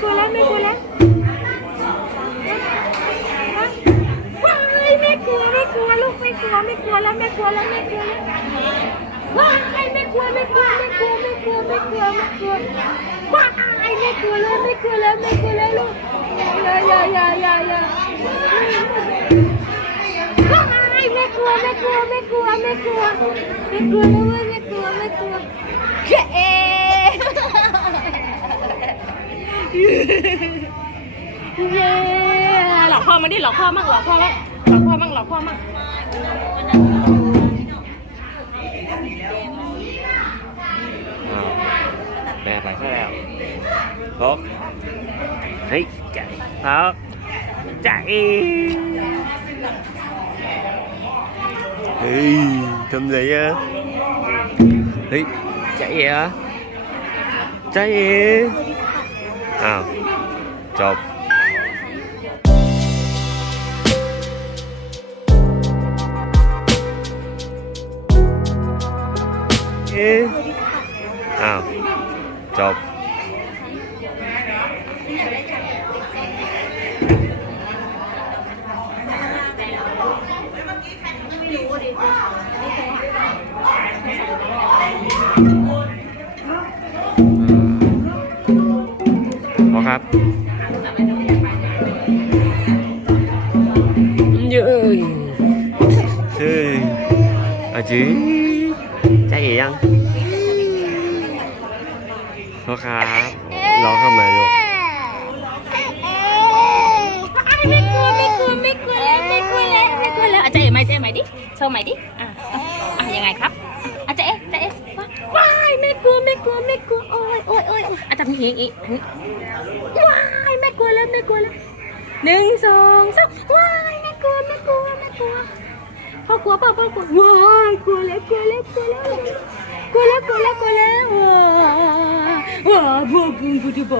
กลัวแล้วไม่กลัวแล้วว้ายไม่กลัวไม่กลัวลูกไม่กลัวไม่กลัวแล้วไม่กลัวแล้วไม่กลัวแล้วว้ายไม่กลัวไม่กลัวไม่กลัวไม่กลัวไม่กลัวไม่กลัวว้ายไม่กลัวแล้วไม่กลัวแล้วไม่กลัวแล้วลูกอย่าอย่าอย่าอย่าอย่าว้ายไม่กลัวไม่กลัวไม่กลัวไม่กลัวไม่กลัวแล้วเว้ยไม่กลัวไม่กลัวเย้ เย้หลอกพ่อมาดิหลอกพ่อมั่งหลอกพ่อมั่งหลอกพ่อมั่งหลอกพ่อมั่ง อ้าวแม่ไปซะแล้วพบเฮ้ยใจครับใจเฮ้ยทำไรอ่ะเฮ้ยใจเหรอใจเหร ออ้าวจบ เอ๊ะอ้าว จบ พอ ครับเยอะเฮ้ยอาจีใจเอ๋ยังพ่อครับร้องทำไมลูกไม่กลัวไม่กลัวไม่กลัวแล้วไม่กลัวแล้วไม่กลัวแล้วอาจารย์เอ๋ไหมอาจารย์เอ๋ไหมดิโชว์ใหม่ดิอะอะอะยังไงครับอาจารย์เอ๋อาจารย์เอ๋ว้ายไม่กลัวไม่กลัวไม่กลัวโอ้ยโอ้ยโอ้ ยอาจารย์อย่างงี้อย่างงี้ว้ายแม่กลัวแล้วแม่กลัวแล้วหนึ่งสองสามว้ายแม่กลัวแม่กลัวแม่กลัวพ่อกลัวเปล่าพ่อกลัวว้ายกลัวแล้วกลัวแล้วกลัวแล้วกลัวแล้วกลัวแล้วกลัวแล้วว้าว้ายพวกคุณผู้ที่บอก